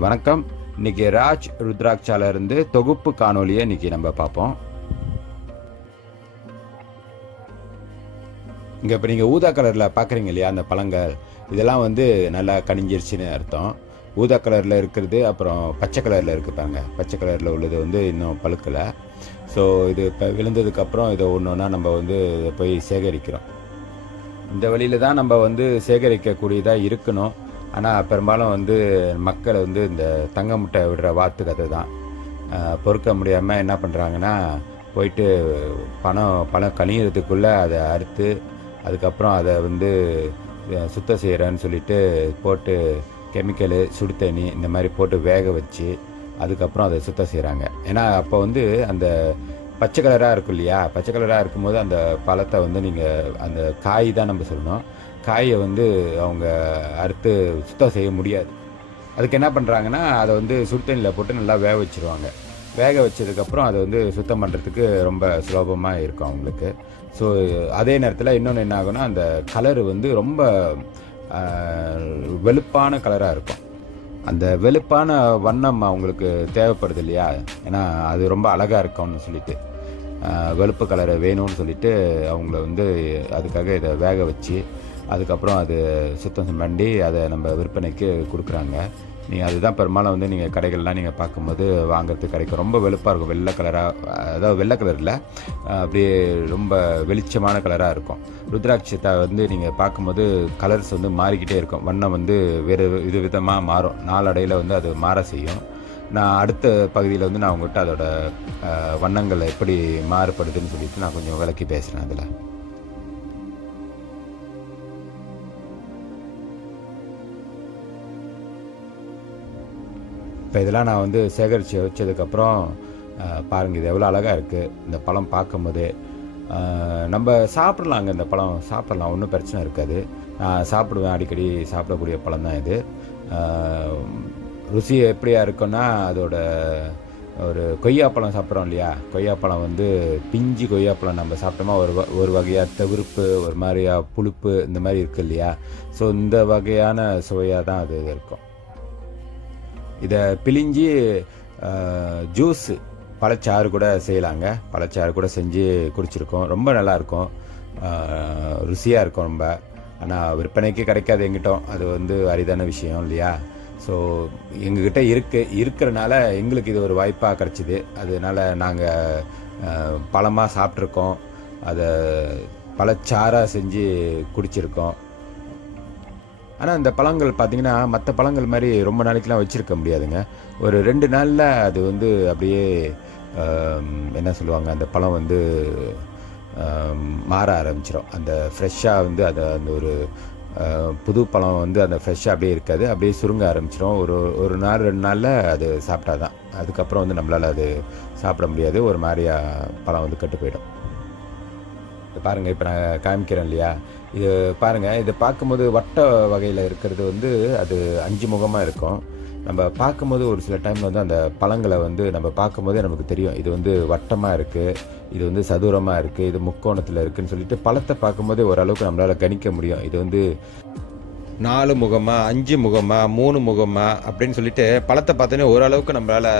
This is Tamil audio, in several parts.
வணக்கம். இன்னைக்கு ராஜ் ருத்ராட்சால இருந்து தொகுப்பு காணொலியை இன்னைக்கு நம்ம பார்ப்போம். இங்கே இப்போ நீங்கள் ஊதா கலரில் பார்க்குறீங்க இல்லையா அந்த பழங்கள்? இதெல்லாம் வந்து நல்லா கனிஞ்சிருச்சுன்னு அர்த்தம். ஊதா கலரில் இருக்கிறது அப்புறம் பச்சை கலரில் இருக்குது பாருங்க. பச்சை கலரில் உள்ளது வந்து இன்னும் பழுக்கலை. ஸோ இது இப்போ விழுந்ததுக்கப்புறம் இதை ஒன்று ஒன்றா நம்ம வந்து இதை போய் சேகரிக்கிறோம். இந்த வழியில் தான் நம்ம வந்து சேகரிக்கக்கூடியதாக இருக்கணும். ஆனால் பெரும்பாலும் வந்து மக்கள் வந்து இந்த தங்க முட்டை விடுற வாத்து கதை தான். பொறுக்க முடியாமல் என்ன பண்ணுறாங்கன்னா போயிட்டு பணம் பணம் கணியறதுக்குள்ளே அதை அறுத்து அதுக்கப்புறம் அதை வந்து சுத்தம் செய்கிறேன்னு சொல்லிட்டு போட்டு கெமிக்கலு சுடு தண்ணி இந்த மாதிரி போட்டு வேக வச்சு அதுக்கப்புறம் அதை சுத்தம் செய்கிறாங்க ஏன்னா அப்போ வந்து அந்த பச்சை கலராக இருக்கும் இல்லையா? பச்சை கலராக இருக்கும்போது அந்த பழத்தை வந்து நீங்கள் அந்த காய் தான் நம்ம சொல்லணும். காயை வந்து அவங்க அறுத்து சுத்தம் செய்ய முடியாது. அதுக்கு என்ன பண்ணுறாங்கன்னா அதை வந்து சுடுதண்ணியில் போட்டு நல்லா வேக வச்சிருவாங்க. வேக வச்சதுக்கப்புறம் அதை வந்து சுத்தம் பண்ணுறதுக்கு ரொம்ப சுலபமாக இருக்கும் அவங்களுக்கு. ஸோ அதே நேரத்தில் இன்னொன்று என்ன ஆகுனா அந்த கலரு வந்து ரொம்ப வெளுப்பான கலராக இருக்கும். அந்த வெளுப்பான வண்ணம் அவங்களுக்கு தேவைப்படுது இல்லையா? ஏன்னா அது ரொம்ப அழகாக இருக்கும்னு சொல்லிட்டு வெளுப்பு கலரை வேணும்னு சொல்லிட்டு அவங்கள வந்து அதுக்காக இதை வேக வச்சு அதுக்கப்புறம் அது சுத்தம் பண்ணி அதை நம்ம விற்பனைக்கு கொடுக்குறாங்க. நீங்கள் அதுதான் பெரும்பாலும் வந்து நீங்கள் கடைகள்லாம் நீங்கள் பார்க்கும்போது வாங்குறதுக்கு கிடைக்கும் ரொம்ப வெளுப்பாக இருக்கும். வெள்ளை கலராக அதாவது வெள்ளை கலரில் அப்படியே ரொம்ப வெளிச்சமான கலராக இருக்கும். ருத்ராட்சத்தை வந்து நீங்கள் பார்க்கும்போது கலர்ஸ் வந்து மாறிக்கிட்டே இருக்கும். வண்ணம் வந்து வேறு இது விதமாக மாறும். நாளடையில் வந்து அது மாற செய்யும். நான் அடுத்த பகுதியில் வந்து நான் உங்கள்கிட்ட அதோட வண்ணங்கள் எப்படி மாறுபடுதுன்னு சொல்லிட்டு நான் கொஞ்சம் விளக்கி பேசுகிறேன் அதில். இப்போ இதெல்லாம் நான் வந்து சேகரித்து வச்சதுக்கப்புறம் பாருங்கள் இது எவ்வளோ அழகாக இருக்குது இந்த பழம் பார்க்கும்போதே நம்ம சாப்பிட்லாங்க இந்த பழம். சாப்பிட்லாம் ஒன்றும் பிரச்சனை இருக்காது. நான் சாப்பிடுவேன் அடிக்கடி சாப்பிடக்கூடிய பழம் தான் இது. ருசி எப்படியா இருக்குன்னா அதோட ஒரு கொய்யாப்பழம் சாப்பிட்றோம் இல்லையா? கொய்யாப்பழம் வந்து பிஞ்சு கொய்யாப்பழம் நம்ம சாப்பிட்டோமா ஒரு வ- ஒரு வகையாக தவிர்ப்பு ஒரு மாதிரியா புளிப்பு இந்த மாதிரி இருக்கு இல்லையா? ஸோ இந்த வகையான சுவையாக தான் அது இருக்கும். இதை பிழிஞ்சு ஜூஸ் பழச்சாறு கூட செய்யலாங்க. பழச்சாறு கூட செஞ்சு குடிச்சிருக்கோம். ரொம்ப நல்லாயிருக்கும் ருசியாக இருக்கும் ரொம்ப. ஆனால் விற்பனைக்கு கிடைக்காது எங்கிட்டோம் அது வந்து அரிதான விஷயம் இல்லையா? ஸோ எங்ககிட்ட இருக்கு. இருக்கிறனால எங்களுக்கு இது ஒரு வாய்ப்பாக கிடச்சிது. அதனால நாங்கள் பழமாக சாப்பிட்ருக்கோம் அதை பழச்சாறாக செஞ்சு குடிச்சிருக்கோம். ஆனால் இந்த பழங்கள் பார்த்தீங்கன்னா மற்ற பழங்கள் மாதிரி ரொம்ப நாளைக்கெலாம் வச்சுருக்க முடியாதுங்க. ஒரு ரெண்டு நாளில் அது வந்து அப்படியே என்ன சொல்லுவாங்க அந்த பழம் வந்து மாற ஆரம்பிச்சிடும் அந்த ஃப்ரெஷ்ஷாக வந்து அதை அந்த ஒரு புது பழம் வந்து அந்த ஃப்ரெஷ்ஷாக அப்படியே இருக்காது. அப்படியே சுருங்க ஆரம்பிச்சிடும் ஒரு ஒரு நாள் ரெண்டு நாளில் அது சாப்பிட்டா தான் அதுக்கப்புறம் வந்து நம்மளால் அது சாப்பிட முடியாது. ஒரு மாதிரியா பழம் வந்து கெட்டு போயிடும். பாருங்கள் இப்போ நான் காமிக்கிறேன் இல்லையா? இது பாருங்க இதை பார்க்கும்போது வட்ட வகையில் இருக்கிறது வந்து அது அஞ்சு முகமாக இருக்கும். நம்ம பார்க்கும்போது ஒரு சில டைம்ல வந்து அந்த பழங்களை வந்து நம்ம பார்க்கும்போதே நமக்கு தெரியும். இது வந்து வட்டமாக இருக்குது இது வந்து சதுரமாக இருக்குது இது முக்கோணத்தில் இருக்குதுன்னு சொல்லிட்டு பழத்தை பார்க்கும்போதே ஓரளவுக்கு நம்மளால் கணிக்க முடியும். இது வந்து நாலு முகமா அஞ்சு முகமா மூணு முகமா அப்படின்னு சொல்லிட்டு பழத்தை பார்த்தோன்னே ஓரளவுக்கு நம்மளால்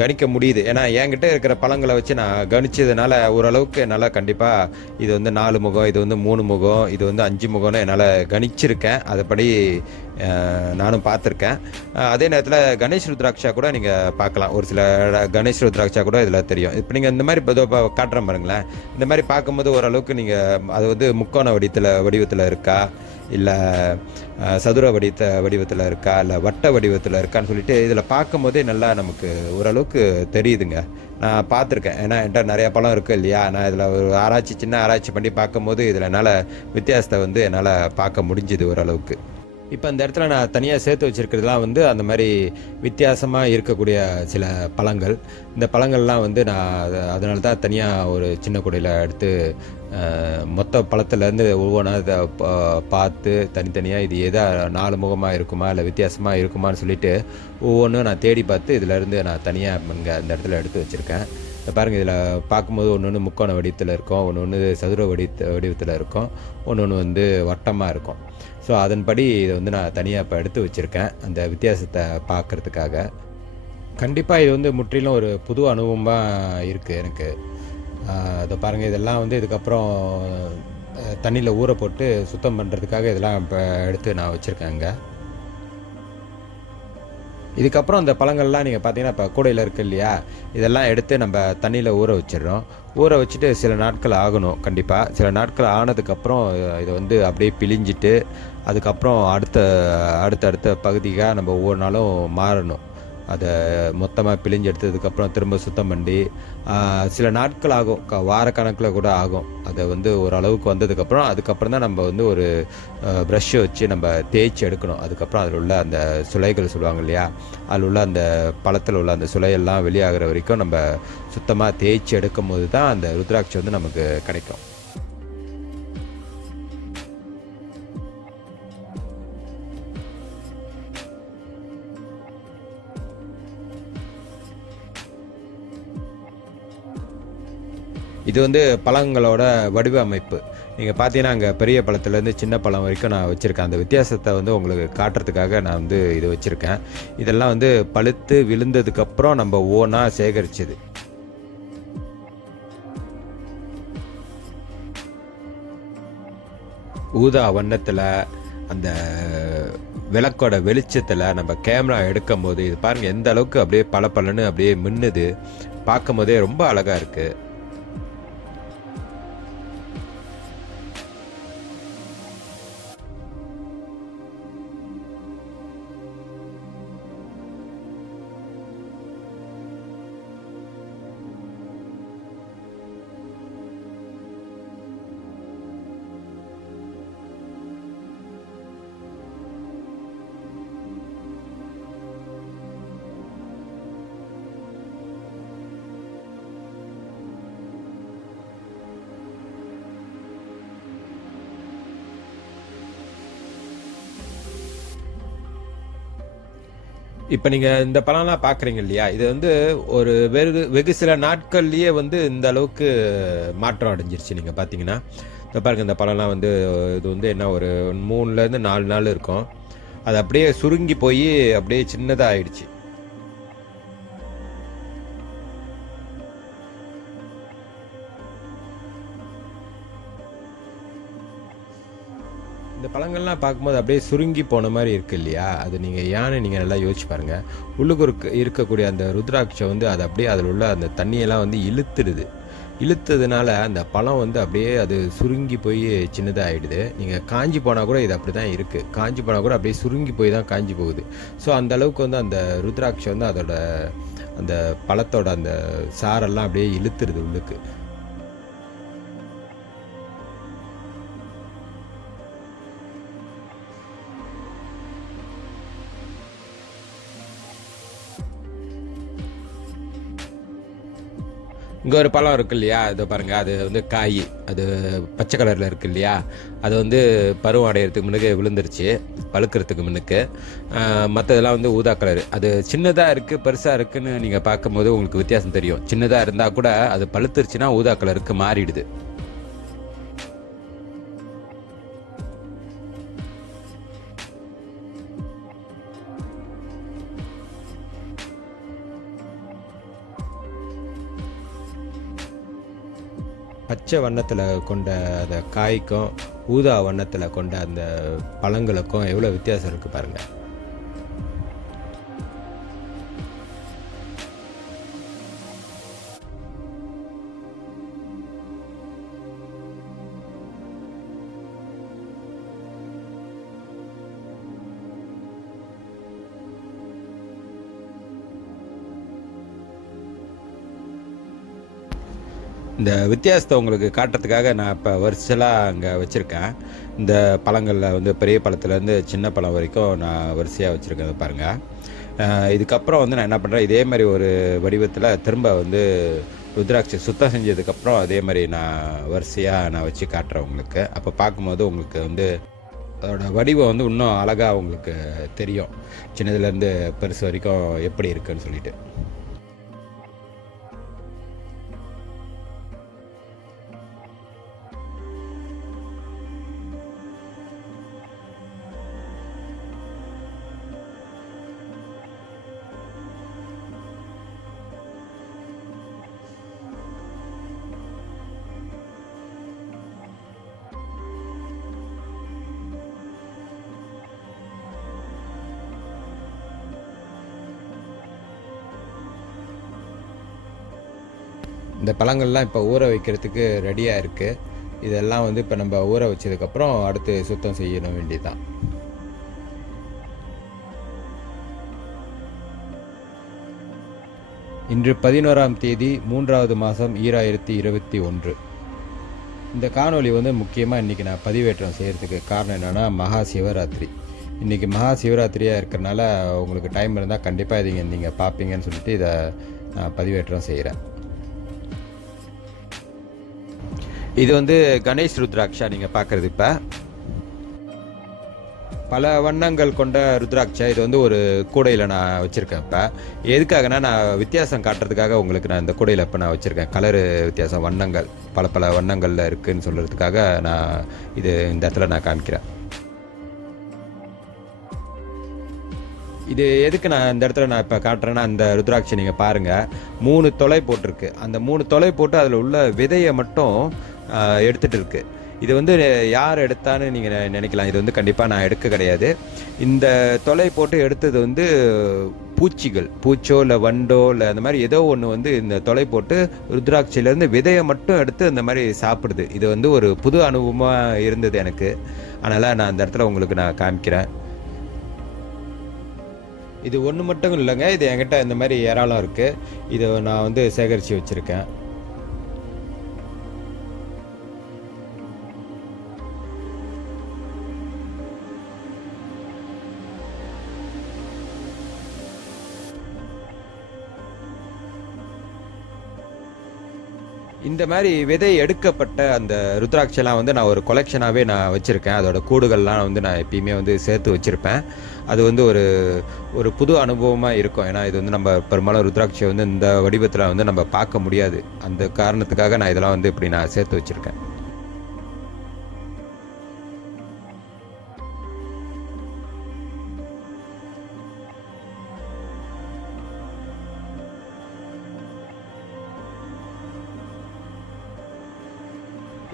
கணிக்க முடியுது. ஏன்னா என்கிட்ட இருக்கிற பழங்களை வச்சு நான் கணிச்சதுனால ஓரளவுக்கு என்னால் கண்டிப்பாக இது வந்து நாலு முகம் இது வந்து மூணு முகம் இது வந்து அஞ்சு முகம்னு என்னால் கணிச்சிருக்கேன். அதுபடி நானும் பார்த்துருக்கேன். அதே நேரத்தில் கணேஷ் ருத்ராட்சா கூட நீங்கள் பார்க்கலாம். ஒரு சில கணேஷ் ருத்ராட்சா கூட இதில் தெரியும். இப்போ நீங்கள் இந்த மாதிரி இப்போ காட்டுற இப்போ பாருங்களேன். இந்த மாதிரி பார்க்கும்போது ஓரளவுக்கு நீங்கள் அது வந்து முக்கோண வடிவத்தில் வடிவத்தில் இருக்கா? இல்லை சதுர வடித்த வடிவத்தில் இருக்கா இல்லை வட்ட வடிவத்தில் இருக்கான்னு சொல்லிட்டு இதில் பார்க்கும்போதே நல்லா நமக்கு ஓரளவுக்கு தெரியுதுங்க. நான் பார்த்துருக்கேன். ஏன்னா என்கிட்ட நிறைய பழம் இருக்குது இல்லையா? நான் இதில் ஒரு ஆராய்ச்சி சின்ன ஆராய்ச்சி பண்ணி பார்க்கும்போது இதில் என்னால் வித்தியாசத்தை வந்து என்னால் பார்க்க முடிஞ்சுது ஓரளவுக்கு. இப்போ இந்த இடத்துல நான் தனியாக சேர்த்து வச்சுருக்கிறதுலாம் வந்து அந்த மாதிரி வித்தியாசமாக இருக்கக்கூடிய சில பழங்கள். இந்த பழங்கள்லாம் வந்து நான் அதனால தான் தனியாக ஒரு சின்ன குடையில் எடுத்து மொத்த பழத்துலேருந்து ஒவ்வொன்றா இதை பா- பார்த்து தனித்தனியாக இது எதா நாலு முகமாக இருக்குமா இல்லை வித்தியாசமாக இருக்குமான்னு சொல்லிட்டு ஒவ்வொன்றும் நான் தேடி பார்த்து இதிலேருந்து நான் தனியாக இங்கே இந்த இடத்துல எடுத்து வச்சுருக்கேன். பாருங்கள் இதில் பார்க்கும்போது ஒன்று ஒன்று முக்கோண வடிவத்தில் இருக்கும் ஒன்று ஒன்று சதுர வடி வடிவத்தில் இருக்கும் ஒன்று ஒன்று வந்து வட்டமாக இருக்கும். ஸோ அதன்படி இதை வந்து நான் தனியாக இப்போ எடுத்து வச்சுருக்கேன். அந்த வித்தியாசத்தை பார்க்குறதுக்காக கண்டிப்பாக இது வந்து முற்றிலும் ஒரு புது அனுபவமாக இருக்குது எனக்கு. ஆஹ் இதை பாருங்கள் இதெல்லாம் வந்து இதுக்கப்புறம் தண்ணியில் ஊற போட்டு சுத்தம் பண்ணுறதுக்காக இதெல்லாம் இப்போ எடுத்து நான் வச்சுருக்கேங்க இதுக்கப்புறம் அந்த பழங்கள்லாம் நீங்கள் பார்த்தீங்கன்னா இப்போ கூடையில் இருக்கு இல்லையா? இதெல்லாம் எடுத்து நம்ம தண்ணியில் ஊற வச்சிடுறோம். ஊற வச்சுட்டு சில நாட்கள் ஆகணும் கண்டிப்பாக சில நாட்கள் ஆனதுக்கப்புறம் இதை வந்து அப்படியே பிழிஞ்சிட்டு அதுக்கப்புறம் அடுத்த அடுத்தடுத்த பகுதிக்காக நம்ம ஒவ்வொரு நாளும் மாறணும். அதை மொத்தமாக பிழிஞ்சு எடுத்ததுக்கப்புறம் திரும்ப சுத்தம் பண்ணி சில நாட்கள் ஆகும். க வாரக்கணக்கில் கூட ஆகும். அதை வந்து ஓரளவுக்கு வந்ததுக்கப்புறம் அதுக்கப்புறம் தான் நம்ம வந்து ஒரு ப்ரஷ்ஷை வச்சு நம்ம தேய்ச்சி எடுக்கணும். அதுக்கப்புறம் அதில் உள்ள அந்த சுளைகள் சொல்லுவாங்க இல்லையா? அதில் உள்ள அந்த பழத்தில் உள்ள அந்த சுளையெல்லாம் வெளியாகிற வரைக்கும் நம்ம சுத்தமாக தேய்ச்சி எடுக்கும் போது தான் அந்த ருத்ராட்சி வந்து நமக்கு கிடைக்கும். இது வந்து பழங்களோட வடிவமைப்பு. நீங்கள் பார்த்தீங்கன்னா அங்கே பெரிய பழத்துலேருந்து சின்ன பழம் வரைக்கும் நான் வச்சுருக்கேன். அந்த வித்தியாசத்தை வந்து உங்களுக்கு காட்டுறதுக்காக நான் வந்து இது வச்சுருக்கேன். இதெல்லாம் வந்து பழுத்து விழுந்ததுக்கப்புறம் நம்ம ஓனாக சேகரிச்சது. ஊதா வண்ணத்தில் அந்த விளக்கோட வெளிச்சத்தில் நம்ம கேமரா எடுக்கும் போது இது பாருங்கள் எந்த அளவுக்கு அப்படியே பளபளன்னு அப்படியே மின்னுது. பார்க்கும் போதே ரொம்ப அழகாக இருக்குது இப்போ நீங்கள் இந்த பழம்லாம் பார்க்குறீங்க இல்லையா? இது வந்து ஒரு வெகு வெகு சில நாட்கள்லேயே வந்து இந்த அளவுக்கு மாற்றம் அடைஞ்சிருச்சு நீங்கள் பார்த்தீங்கன்னா இந்த பாருங்கள் இந்த பழம்லாம் வந்து இது வந்து என்ன ஒரு மூணுலேருந்து நாலு நாள் இருக்கும். அது அப்படியே சுருங்கி போய் அப்படியே சின்னதாக ஆயிடுச்சு. பழங்கள்லாம் பார்க்கும்போது அப்படியே சுருங்கி போன மாதிரி இருக்கு இல்லையா? அது நீங்கள் யானை நீங்கள் நல்லா யோசிச்சு பாருங்க. உள்ளுக்கு இருக்க- இருக்கக்கூடிய அந்த ருத்ராட்சை வந்து அது அப்படியே அதில் உள்ள அந்த தண்ணியெல்லாம் வந்து இழுத்துடுது. இழுத்ததுனால அந்த பழம் வந்து அப்படியே அது சுருங்கி போய் சின்னதாக ஆகிடுது நீங்கள் காஞ்சி போனால் கூட இது அப்படி தான் இருக்குது காஞ்சி போனால் கூட அப்படியே சுருங்கி போய் தான் காஞ்சி போகுது. ஸோ அந்த அளவுக்கு வந்து அந்த ருத்ராட்சை வந்து அதோட அந்த பழத்தோட அந்த சாரெல்லாம் அப்படியே இழுத்துருது உள்ளுக்கு. இங்கே ஒரு பழம் இருக்கு இல்லையா? அது பாருங்க அது வந்து காய். அது பச்சை கலரில் இருக்கு இல்லையா? அது வந்து பருவம் அடையிறதுக்கு முன்னுக்கு விழுந்துருச்சு பழுக்கிறதுக்கு முன்னுக்கு. மற்றதெல்லாம் வந்து ஊதா கலர். அது சின்னதாக இருக்குது பெருசாக இருக்குதுன்னு நீங்கள் பார்க்கும்போது உங்களுக்கு வித்தியாசம் தெரியும். சின்னதாக இருந்தால் கூட அது பழுத்துருச்சுன்னா ஊதா கலருக்கு மாறிடுது. பச்சை வண்ணத்தில் கொண்ட அந்த காய்க்கும் ஊதா வண்ணத்தில் கொண்ட அந்த பழங்களுக்கும் எவ்வளோ வித்தியாசம் இருக்குது பாருங்கள் இந்த வித்தியாசத்தை உங்களுக்கு காட்டுறதுக்காக நான் இப்போ வரிசலாக அங்கே வச்சுருக்கேன். இந்த பழங்களில் வந்து பெரிய பழத்துலேருந்து சின்ன பழம் வரைக்கும் நான் வரிசையாக வச்சுருக்கேன் பாருங்கள் இதுக்கப்புறம் வந்து நான் என்ன பண்ணுறேன் இதே மாதிரி ஒரு வடிவத்தில் திரும்ப வந்து ருத்ராட்சி சுத்தம் செஞ்சதுக்கப்புறம் அதே மாதிரி நான் வரிசையாக நான் வச்சு காட்டுறேன் உங்களுக்கு. அப்போ பார்க்கும்போது உங்களுக்கு வந்து அதோட வடிவம் வந்து இன்னும் அழகாக உங்களுக்கு தெரியும். சின்னதுலேருந்து பெருசு வரைக்கும் எப்படி இருக்குன்னு சொல்லிட்டு. இந்த பழங்கள்லாம் இப்போ ஊற வைக்கிறதுக்கு ரெடியாக இருக்குது இதெல்லாம் வந்து இப்போ நம்ம ஊற வச்சதுக்கப்புறம் அடுத்து சுத்தம் செய்யணும் வேண்டியதான் இன்று பதினோராம் தேதி மூன்றாவது மாதம் ஈராயிரத்தி இருபத்தி ஒன்று. இந்த காணொளி வந்து முக்கியமாக இன்றைக்கி நான் பதிவேற்றம் செய்கிறதுக்கு காரணம் என்னென்னா மகா சிவராத்திரி இன்றைக்கி மகா சிவராத்திரியாக இருக்கிறனால உங்களுக்கு டைம் இருந்தால் கண்டிப்பாக இதை நீங்கள் பார்ப்பீங்கன்னு சொல்லிட்டு இதை நான் பதிவேற்றம் செய்கிறேன் இது வந்து கணேஷ் ருத்ராட்சா நீங்கள் பார்க்குறது இப்போ. பல வண்ணங்கள் கொண்ட ருத்ராட்சா இது வந்து ஒரு கூடையில் நான் வச்சுருக்கேன் இப்போ. எதுக்காகனா நான் வித்தியாசம் காட்டுறதுக்காக உங்களுக்கு நான் இந்த கூடையில் இப்போ நான் வச்சுருக்கேன். கலரு வித்தியாசம் வண்ணங்கள் பல பல வண்ணங்களில் இருக்குதுன்னு சொல்கிறதுக்காக நான் இது இந்த இடத்துல நான் காமிக்கிறேன். இது எதுக்கு நான் இந்த இடத்துல நான் இப்போ காட்டுறேன்னா அந்த ருத்ராட்சி நீங்கள் பாருங்கள் மூணு தொலை போட்டிருக்கு. அந்த மூணு தொலை போட்டு அதில் உள்ள விதையை மட்டும் எடுத்துகிட்டு இருக்குது இருக்கு. இது வந்து யார் எடுத்தான்னு நீங்கள் நினைக்கலாம். இது வந்து கண்டிப்பாக நான் எடுக்க கிடையாது. இந்த தொலை போட்டு எடுத்தது வந்து பூச்சிகள். பூச்சோ இல்லை வண்டோ இல்லை அந்த மாதிரி ஏதோ ஒன்று வந்து இந்த தொலை போட்டு ருத்ராட்சியிலேருந்து விதையை மட்டும் எடுத்து இந்த மாதிரி சாப்பிடுது. இது வந்து ஒரு புது அனுபவமாக இருந்தது எனக்கு. அதனால் நான் அந்த இடத்துல உங்களுக்கு நான் காமிக்கிறேன். இது ஒன்று மட்டும் இல்லைங்க. இது என்கிட்ட இந்த மாதிரி ஏராளம் இருக்குது இதை நான் வந்து சேகரித்து வச்சுருக்கேன். இந்த மாதிரி விதை எடுக்கப்பட்ட அந்த ருத்ராட்செல்லாம் வந்து நான் ஒரு கொலெக்ஷனாகவே நான் வச்சுருக்கேன். அதோட கூடுகள்லாம் வந்து நான் எப்பயுமே வந்து சேர்த்து வச்சுருப்பேன். அது வந்து ஒரு ஒரு புது அனுபவமாக இருக்கும். ஏன்னா இது வந்து நம்ம பெரும்பாலும் ருத்ராட்சியை வந்து இந்த வடிவத்தில் வந்து நம்ம பார்க்க முடியாது. அந்த காரணத்துக்காக நான் இதெல்லாம் வந்து இப்படி நான் சேர்த்து வச்சுருக்கேன்.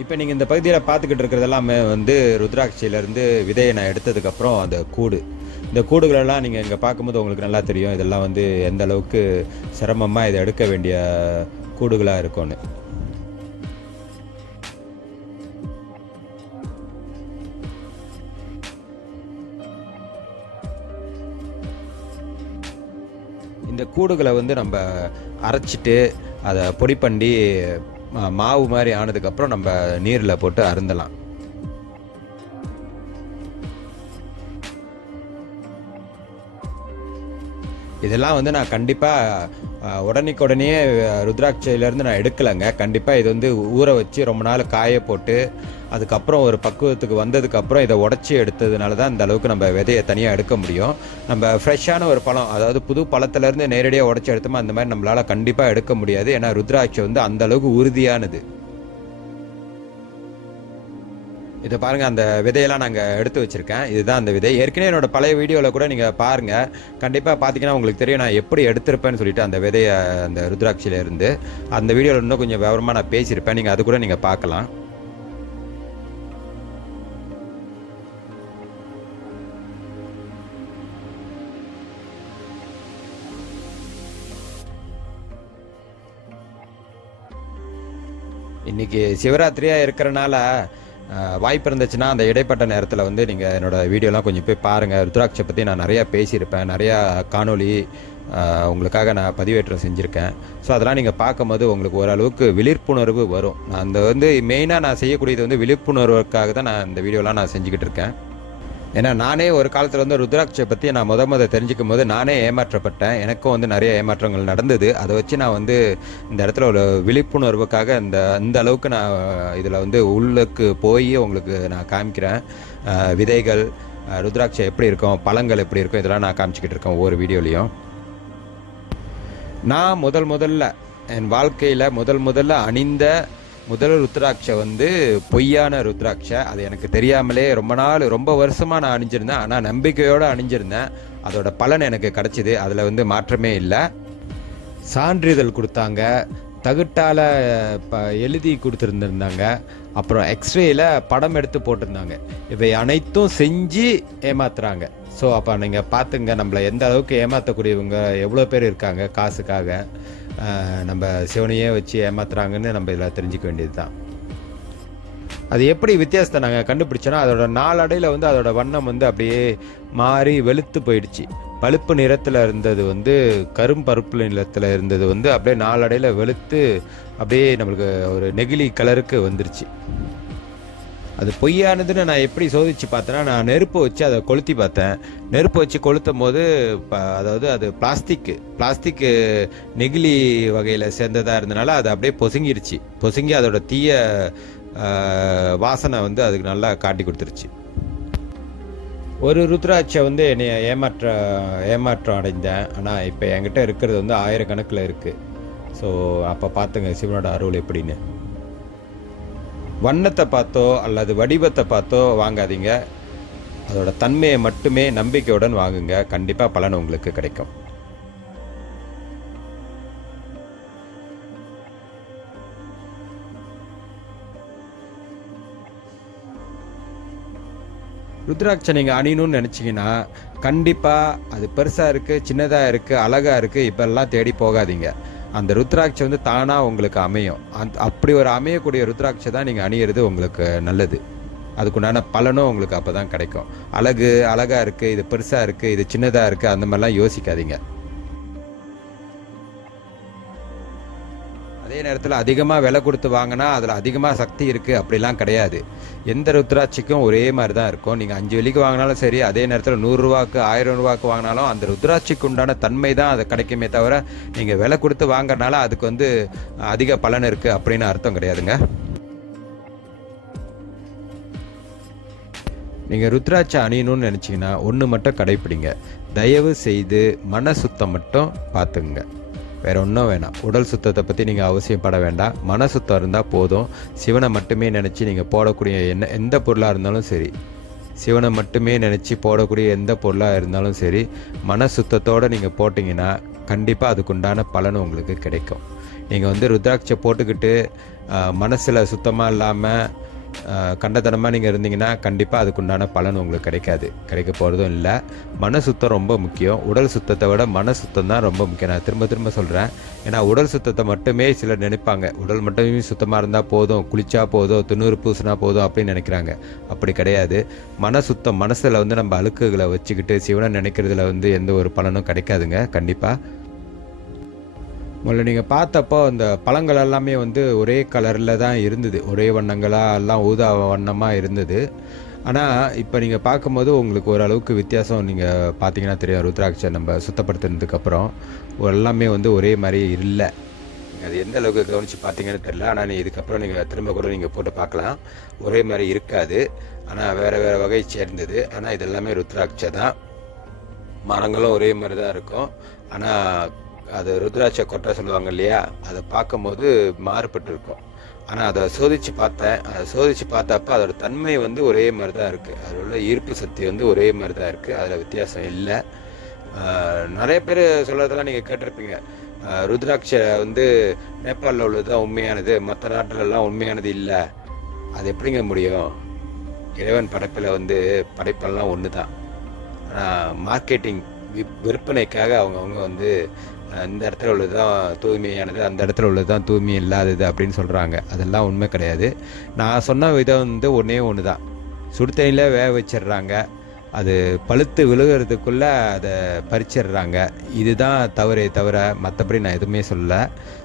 இப்போ நீங்கள் இந்த பகுதியில் பார்த்துக்கிட்டு இருக்கிறது எல்லாமே வந்து ருத்ராட்சியிலேருந்து விதையை நான் எடுத்ததுக்கப்புறம் அந்த கூடு. இந்த கூடுகளெல்லாம் நீங்கள் இங்கே பார்க்கும்போது உங்களுக்கு நல்லா தெரியும். இதெல்லாம் வந்து எந்த அளவுக்கு சிரமமாக இதை எடுக்க வேண்டிய கூடுகளாக இருக்கும்னு. இந்த கூடுகளை வந்து நம்ம அரைச்சிட்டு அதை பொடி பண்ணி மாவு மாதிரி ஆனதுக்கப்புறம் நம்ம நீரில் போட்டு அருந்தலாம். இதெல்லாம் வந்து நான் கண்டிப்பாக உடனே ருத்ராட்சையிலேருந்து நான் எடுக்கலைங்க. கண்டிப்பாக இது வந்து ஊற வச்சு ரொம்ப நாள் காய போட்டு அதுக்கப்புறம் ஒரு பக்குவத்துக்கு வந்ததுக்கப்புறம் இதை உடச்சி எடுத்ததுனால தான் இந்த அளவுக்கு நம்ம விதையை தனியாக எடுக்க முடியும். நம்ம ஃப்ரெஷ்ஷான ஒரு பழம் அதாவது புது பழத்துலேருந்து நேரடியாக உடச்சி எடுத்தோமா அந்த மாதிரி நம்மளால் கண்டிப்பாக எடுக்க முடியாது. ஏன்னா ருத்ராட்சை வந்து அந்த அளவுக்கு உறுதியானது. இதை பாருங்கள் அந்த விதையெல்லாம் நாங்கள் எடுத்து வச்சுருக்கேன். இதுதான் அந்த விதை. ஏற்கனவே என்னோட பழைய வீடியோவில் கூட நீங்கள் பாருங்கள் கண்டிப்பாக பார்த்தீங்கன்னா உங்களுக்கு தெரியும் நான் எப்படி எடுத்திருப்பேன்னு சொல்லிட்டு அந்த விதையை அந்த ருத்ராட்சியிலேருந்து அந்த வீடியோவில் இன்னும் கொஞ்சம் விவரமாக நான் பேசியிருப்பேன். நீங்கள் அது கூட நீங்கள் பார்க்கலாம். இன்னைக்கு சிவராத்திரியாக இருக்கிறனால வாய்ப்பு இருந்துச்சுன்னா அந்த இடைப்பட்ட நேரத்தில் வந்து நீங்கள் என்னோட வீடியோலாம் கொஞ்சம் போய் பாருங்கள் ருத்ராட்சை பற்றி நான் நிறையா பேசியிருப்பேன். நிறையா காணொளி உங்களுக்காக நான் பதிவேற்றம் செஞ்சுருக்கேன். ஸோ அதெல்லாம் நீங்கள் பார்க்கும்போது உங்களுக்கு ஓரளவுக்கு விழிப்புணர்வு வரும். நான் அந்த வந்து மெயினாக நான் செய்யக்கூடியது வந்து விழிப்புணர்வுக்காக தான் நான் இந்த வீடியோலாம் நான் செஞ்சுக்கிட்டு இருக்கேன். ஏன்னா நானே ஒரு காலத்தில் வந்து ருத்ராட்சை பற்றி நான் முத முத தெரிஞ்சுக்கும் போது நானே ஏமாற்றப்பட்டேன். எனக்கும் வந்து நிறைய ஏமாற்றங்கள் நடந்தது. அதை வச்சு நான் வந்து இந்த இடத்துல ஒரு விழிப்புணர்வுக்காக இந்த இந்த அளவுக்கு நான் இதில் வந்து உள்ளுக்கு போய் உங்களுக்கு நான் காமிக்கிறேன். விதைகள் ருத்ராட்சை எப்படி இருக்கும் பழங்கள் எப்படி இருக்கும் இதெல்லாம் நான் காமிச்சிக்கிட்டு இருக்கேன் ஒவ்வொரு வீடியோலையும். நான் முதல் முதல்ல என் வாழ்க்கையில் முதல் முதல்ல அணிந்த முதல் ருத்ராட்சை வந்து பொய்யான ருத்ராட்சை. அது எனக்கு தெரியாமலே ரொம்ப நாள் ரொம்ப வருஷமாக நான் அணிஞ்சிருந்தேன். ஆனால் நம்பிக்கையோடு அணிஞ்சிருந்தேன். அதோட பலன் எனக்கு கிடச்சிது. அதில் வந்து மாற்றமே இல்லை. சான்றிதழ் கொடுத்தாங்க. தகுட்டால் ப எழுதி கொடுத்துருந்துருந்தாங்க. அப்புறம் எக்ஸ்ரேயில் படம் எடுத்து போட்டிருந்தாங்க. இவை அனைத்தும் செஞ்சு ஏமாத்துறாங்க. ஸோ அப்போ நீங்கள் பார்த்துங்க நம்மளை எந்த அளவுக்கு ஏமாற்றக்கூடியவங்க எவ்வளோ பேர் இருக்காங்க காசுக்காக. நம்ம சிவனையே வச்சு ஏமாத்துறாங்கன்னு நம்ம இதில் தெரிஞ்சுக்க வேண்டியது தான் அது எப்படி வித்தியாசத்தை நாங்கள் கண்டுபிடிச்சோன்னா அதோட நாளடையில் வந்து அதோட வண்ணம் வந்து அப்படியே மாறி வெளுத்து போயிடுச்சு. பழுப்பு நிறத்தில் இருந்தது வந்து கரும்பருப்பு நிறத்தில் இருந்தது வந்து அப்படியே நாளடையில் வெளுத்து அப்படியே நம்மளுக்கு ஒரு நெகிழி கலருக்கு வந்துருச்சு. அது பொய்யானதுன்னு நான் எப்படி சோதிச்சு பார்த்தேன்னா நான் நெருப்பு வச்சு அதை கொளுத்தி பார்த்தேன். நெருப்பு வச்சு கொளுத்தும் போது ப- அதாவது அது பிளாஸ்டிக்கு பிளாஸ்டிக்கு நெகிழி வகையில் சேர்ந்ததாக இருந்தனால அது அப்படியே பொசுங்கிருச்சு. பொசுங்கி அதோட தீய வாசனை வந்து அதுக்கு நல்லா காட்டி கொடுத்துருச்சு. ஒரு ருத்ராட்சை வந்து என்னை ஏமாற்ற ஏமாற்றம் அடைந்தேன். ஆனால் இப்போ என்கிட்ட இருக்கிறது வந்து ஆயிரக்கணக்கில் இருக்குது ஸோ அப்போ பார்த்துங்க சிவனோட அருள் எப்படின்னு. வண்ணத்தை பார்த்தோ அல்லது வடிவத்தை பார்த்தோ வாங்காதீங்க. அதோட தன்மையை மட்டுமே நம்பிக்கையுடன் வாங்குங்க. கண்டிப்பாக பலன் உங்களுக்கு கிடைக்கும். ருத்ராட்சை நீங்கள் அணியணும்னு நினச்சிங்கன்னா கண்டிப்பாக அது பெருசாக இருக்குது சின்னதாக இருக்குது அழகாக இருக்குது இப்போல்லாம் தேடி போகாதீங்க. அந்த ருத்ராட்சை வந்து தானாக உங்களுக்கு அமையும். அந் அப்படி ஒரு அமையக்கூடிய ருத்ராட்சை தான் நீங்கள் அணியிறது உங்களுக்கு நல்லது. அதுக்குண்டான பலனும் உங்களுக்கு அப்போ தான் கிடைக்கும். அழகு அழகாக இருக்குது இது பெருசாக இருக்குது இது சின்னதாக இருக்குது அந்த மாதிரிலாம் யோசிக்காதீங்க. அதே நேரத்தில் அதிகமாக விலை கொடுத்து வாங்கினா அதில் அதிகமாக சக்தி இருக்குது அப்படிலாம் கிடையாது. எந்த ருத்ராட்சிக்கும் ஒரே மாதிரி தான் இருக்கும். நீங்கள் அஞ்சு வெள்ளிக்கு வாங்கினாலும் சரி அதே நேரத்தில் நூறுரூவாக்கு ஆயிரம் ரூபாய்க்கு வாங்கினாலும் அந்த ருத்ராட்சிக்கு உண்டான தன்மை தான் அது கிடைக்குமே தவிர நீங்கள் விலை கொடுத்து வாங்குறதுனால அதுக்கு வந்து அதிக பலன் இருக்குது அப்படின்னு அர்த்தம் கிடையாதுங்க. நீங்கள் ருத்ராட்சை அணியணும்னு நினச்சிங்கன்னா ஒன்று மட்டும் கடைப்பிடிங்க. தயவு செய்து மன சுத்தம் மட்டும் பார்த்துங்க வேற ஒன்றும் வேணாம். உடல் சுத்தத்தை பற்றி நீங்கள் அவசியப்பட வேண்டாம். மன சுத்தம் இருந்தால் போதும். சிவனை மட்டுமே நினச்சி நீங்கள் போடக்கூடிய என்ன எந்த பொருளாக இருந்தாலும் சரி. சிவனை மட்டுமே நினச்சி போடக்கூடிய எந்த பொருளாக இருந்தாலும் சரி மன சுத்தத்தோடு நீங்கள் போட்டிங்கன்னா கண்டிப்பாக அதுக்குண்டான பலன் உங்களுக்கு கிடைக்கும். நீங்கள் வந்து ருத்ராட்சை போட்டுக்கிட்டு மனசில் சுத்தமாக இல்லாமல் கண்டத்தனமாக நீங்கள் இருந்தீங்கன்னா கண்டிப்பாக அதுக்குண்டான பலன் உங்களுக்கு கிடைக்காது. கிடைக்க போகிறதும் இல்லை. மன சுத்தம் ரொம்ப முக்கியம். உடல் சுத்தத்தை விட மன சுத்தம் தான் ரொம்ப முக்கியம். நான் திரும்ப திரும்ப சொல்கிறேன் ஏன்னா உடல் சுத்தத்தை மட்டுமே சிலர் நினைப்பாங்க. உடல் மட்டுமே சுத்தமாக இருந்தால் போதும். குளிச்சா போதும். துண்ணூறு பூசினா போதும் அப்படின்னு நினைக்கிறாங்க. அப்படி கிடையாது. மன சுத்தம் மனசில் வந்து நம்ம அழுக்குகளை வச்சுக்கிட்டு சிவனை நினைக்கிறதுல வந்து எந்த ஒரு பலனும் கிடைக்காதுங்க. கண்டிப்பாக முதல்ல நீங்கள் பார்த்தப்போ அந்த பழங்கள் எல்லாமே வந்து ஒரே கலரில் தான் இருந்தது. ஒரே வண்ணங்களாக எல்லாம் ஊதா வண்ணமாக இருந்தது. ஆனால் இப்போ நீங்கள் பார்க்கும்போது உங்களுக்கு ஓரளவுக்கு வித்தியாசம் நீங்கள் பார்த்தீங்கன்னா தெரியும். ருத்ராட்சை நம்ம சுத்தப்படுத்தினதுக்கப்புறம் எல்லாமே வந்து ஒரே மாதிரி இல்லை. நீங்கள் அது எந்த அளவுக்கு கவனித்து பார்த்தீங்கன்னு தெரியல. ஆனால் நீ இதுக்கப்புறம் நீங்கள் திரும்ப கூட நீங்கள் போட்டு பார்க்கலாம். ஒரே மாதிரி இருக்காது. ஆனால் வேறு வேறு வகை சேர்ந்தது. ஆனால் இதெல்லாமே ருத்ராட்சை தான். மரங்களும் ஒரே மாதிரி தான் இருக்கும். ஆனால் அது ருத்ராட்சை கொட்டை சொல்லுவாங்க இல்லையா? அதை பார்க்கும்போது மாறுபட்டு இருக்கும் ஆனால் அதை சோதிச்சு பார்த்தேன். அதை சோதிச்சு பார்த்தப்ப அதோட தன்மை வந்து ஒரே மாதிரி தான் இருக்குது அதில் உள்ள ஈர்ப்பு சக்தி வந்து ஒரே மாதிரி தான் இருக்குது அதில் வித்தியாசம் இல்லை. நிறைய பேர் சொல்கிறதெல்லாம் நீங்கள் கேட்டிருப்பீங்க. ருத்ராட்ச வந்து நேபாளில் உள்ளது தான் உண்மையானது. மற்ற நாட்டிலெல்லாம் உண்மையானது இல்லை. அது எப்படிங்க முடியும்? இறைவன் படைப்பில் வந்து படைப்பெல்லாம் ஒன்று தான் ஆனால் மார்க்கெட்டிங் விற்பனைக்காக அவங்கவுங்க வந்து இந்த இடத்துல உள்ளது தான் தூய்மையானது அந்த இடத்துல உள்ளது தான் தூய்மை இல்லாதது அப்படின்னு சொல்கிறாங்க அதெல்லாம் உண்மை கிடையாது. நான் சொன்ன விதம் வந்து ஒன்றே ஒன்று தான் சுடுதண்ணியில் வேக வச்சிடுறாங்க. அது பழுத்து விழுகிறதுக்குள்ளே அதை பறிச்சிடுறாங்க. இதுதான் தவறே தவிர மற்றபடி நான் எதுவுமே சொல்லலை.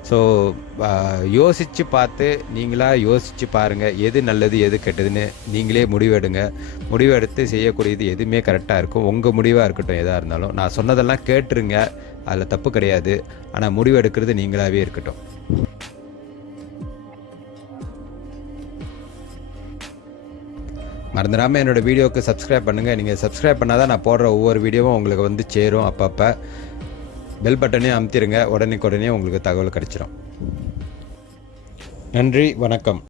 ஸோ யோசித்து பார்த்து நீங்களாக யோசித்து பாருங்கள் எது நல்லது எது கெட்டதுன்னு நீங்களே முடிவெடுங்க. முடிவெடுத்து செய்யக்கூடியது எதுவுமே கரெக்டாக இருக்கும். உங்கள் முடிவாக இருக்கட்டும் எதாக இருந்தாலும். நான் சொன்னதெல்லாம் கேட்டுருங்க. அதில் தப்பு கிடையாது. ஆனால் முடிவெடுக்கிறது நீங்களாகவே இருக்கட்டும். மறந்துடாமல் என்னோடய வீடியோவுக்கு சப்ஸ்கிரைப் பண்ணுங்கள் நீங்கள் சப்ஸ்கிரைப் பண்ணால் தான் நான் போடுற ஒவ்வொரு வீடியோவும் உங்களுக்கு வந்து சேரும் அப்பப்போ. பெல் பட்டனையும் அமுத்திடுங்க உடனே உடனே உங்களுக்கு தகவல் கிடச்சிரும். நன்றி. வணக்கம்.